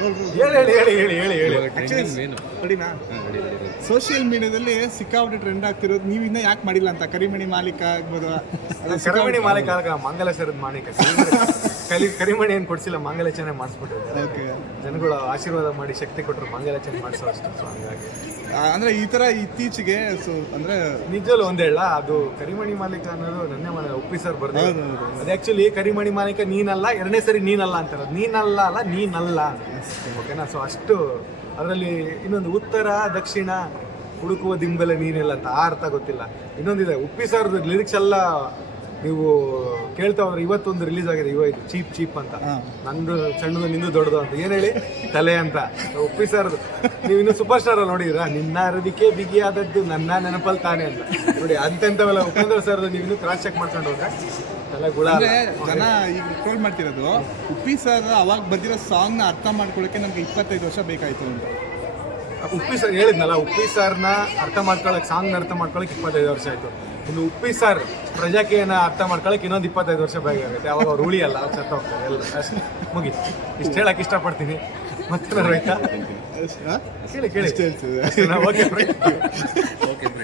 ಹೇಳಿ ಹೇಳಿ ಹೇಳಿ ಹೇಳಿ ಹೇಳಿ ನೋಡಿನಾ? ಸೋಷಿಯಲ್ ಮೀಡಿಯಾದಲ್ಲಿ ಸಿಕ್ಕಾಪಟ್ಟೆ ಟ್ರೆಂಡ್ ಆಗ್ತಿರೋದು. ನೀವು ಇನ್ನ ಯಾಕೆ ಮಾಡಿಲ್ಲ ಅಂತ? ಕರಿಮಣಿ ಮಾಲೀಕ ಆಗ್ಬೋದು? ಕರಿಮಣಿ ಮಾಲೀಕ ಆಗ ಮಂಗಲೇಶ್ವರದ ಮಾಲೀಕ. ಕಲಿ ಕರಿಮಣಿ ಏನು ಕೊಡ್ಸಿಲ್ಲ ಮಂಗಲಾಚರಣೆ ಮಾಡಿಸ್ಬಿಟ್ಟು ಓಕೆ ಜನಗಳು ಆಶೀರ್ವಾದ ಮಾಡಿ ಶಕ್ತಿ ಕೊಟ್ಟರು ಮಂಗಲಾಚರಣೆ ಮಾಡಿಸೋ ಅಷ್ಟು ಸೊ ಹಂಗಾಗಿ. ಅಂದ್ರೆ ಈ ತರ ಇತ್ತೀಚೆಗೆ ಸೊ ಅಂದ್ರೆ ನಿಜಲೂ ಒಂದ್ ಹೇಳ ಅದು ಕರಿಮಣಿ ಮಾಲೀಕ ಅನ್ನೋದು ನನ್ನೇ ಮನೆ ಒಪ್ಪಿಸರ್ ಸರ್ ಬರ್ದು. ಅದು ಆಕ್ಚುಲಿ ಕರಿಮಣಿ ಮಾಲೀಕ ನೀನಲ್ಲ ಎರಡನೇ ಸರಿ ನೀನಲ್ಲ ಅಂತಾರೆ ನೀನಲ್ಲ ಅಲ್ಲ ನೀನಲ್ಲ ಓಕೆನಾ ಸೊ ಅಷ್ಟು ಅದರಲ್ಲಿ ಇನ್ನೊಂದು ಉತ್ತರ, ದಕ್ಷಿಣ, ಹುಡುಕುವ ದಿಂಬೆಲೆ ನೀನಿಲ್ಲ ಅಂತ ಆ ಅರ್ಥ ಗೊತ್ತಿಲ್ಲ. ಇನ್ನೊಂದಿದೆ ಉಪ್ಪಿ ಸಾರ್ದು ಲಿರಿಕ್ಸ್ ಎಲ್ಲ ನೀವು ಕೇಳ್ತಾ ಹೋದ್ರೆ ಇವತ್ತೊಂದು ರಿಲೀಸ್ ಆಗಿದೆ. ಇವ ಇದು ಚೀಪ್ ಚೀಪ್ ಅಂತ. ನಂದು ಸಣ್ಣದು ನಿಂದು ದೊಡ್ಡದು ಅಂತ. ಏನು ಹೇಳಿ? ತಲೆ ಅಂತ. ಒಪ್ಪಿ ಸರ್ ನೀವು ಇನ್ನು ಸೂಪರ್ ಸ್ಟಾರ್ ನೋಡಿದ್ರಾ ನಿನ್ನ ಹೃದಯಕ್ಕೆ ಬಿಗಿಯಾದದ್ದು ನನ್ನ ನೆನಪಲ್ಲಿ ತಾನೇ ಅಂತ. ನೋಡಿ ಅಂತೆಂತವೆಲ್ಲ ಉಪೇಂದ್ರ ಸರ್ ನೀವು ಇನ್ನೂ ಕ್ರಾಸ್ ಚೆಕ್ ಮಾಡ್ಕೊಂಡು ಹೋದ್ರೆ ತಲೆ ಗುಳ ಜನ ಈಗ ಟ್ರೋಲ್ ಮಾಡ್ತಿರೋದು ಉಪ್ಪಿ ಸರ್ ಅವಾಗ ಬಂದಿರೋ ಸಾಂಗ್ನ ಅರ್ಥ ಮಾಡ್ಕೊಳಕ್ಕೆ ನಮ್ಗೆ ಇಪ್ಪತ್ತೈದು ವರ್ಷ ಬೇಕಾಯ್ತು ಅಂತ. ಉಪ್ಪಿ ಸರ್ ಹೇಳಿದ್ನಲ್ಲ ಉಪ್ಪಿ ಸರ್ನ ಅರ್ಥ ಮಾಡ್ಕೊಳಕ್ ಸಾಂಗ್ ಅರ್ಥ ಮಾಡ್ಕೊಳಕ್ ಇಪ್ಪತ್ತೈದು ವರ್ಷ ಆಯ್ತು. ಇನ್ನು ಉಪ್ಪಿ ಸರ್ ಪ್ರಜಾಕೀಯನ ಅರ್ಥ ಮಾಡ್ಕೊಳಕ್ಕೆ ಇನ್ನೊಂದು ಇಪ್ಪತ್ತೈದು ವರ್ಷ ಬೇಕಾಗುತ್ತೆ ಅವಾಗ ಅವ್ರು ಉಳಿಯಲ್ಲ ಅವ್ರು ಸತ್ತ ಹೋಗ್ತಾರೆ ಎಲ್ಲ ಅಷ್ಟೇ ಮುಗೀತು ಇಷ್ಟು ಹೇಳಕ್ಕೆ ಇಷ್ಟಪಡ್ತೀನಿ. ಮತ್ತೆ ಆಯ್ತಾ? ಹಾ? ಕೇಳಿ ಕೇಳಿ. ಓಕೆ